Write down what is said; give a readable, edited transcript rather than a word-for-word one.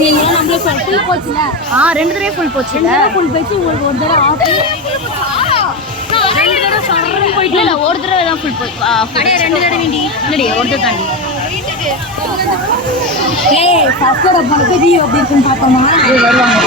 ரெண்டு தடவை ஃபுல் போச்சு. ஃபுல் போச்சு. உங்களுக்கு ஒரு தடவை ஆஃப், ரெண்டு தடவை சடன்னு போயிட்டு. இல்லை ஒரு தடவை தான் ஃபுல் போய் கிடையாது, ரெண்டு தடவை வேண்டி இல்லடி ஒரு தடவை தாண்டி. ஏய் சப்ஸ்கிரைப் பண்ணுறது அப்படின்னு பார்த்தோமா வருவாங்க.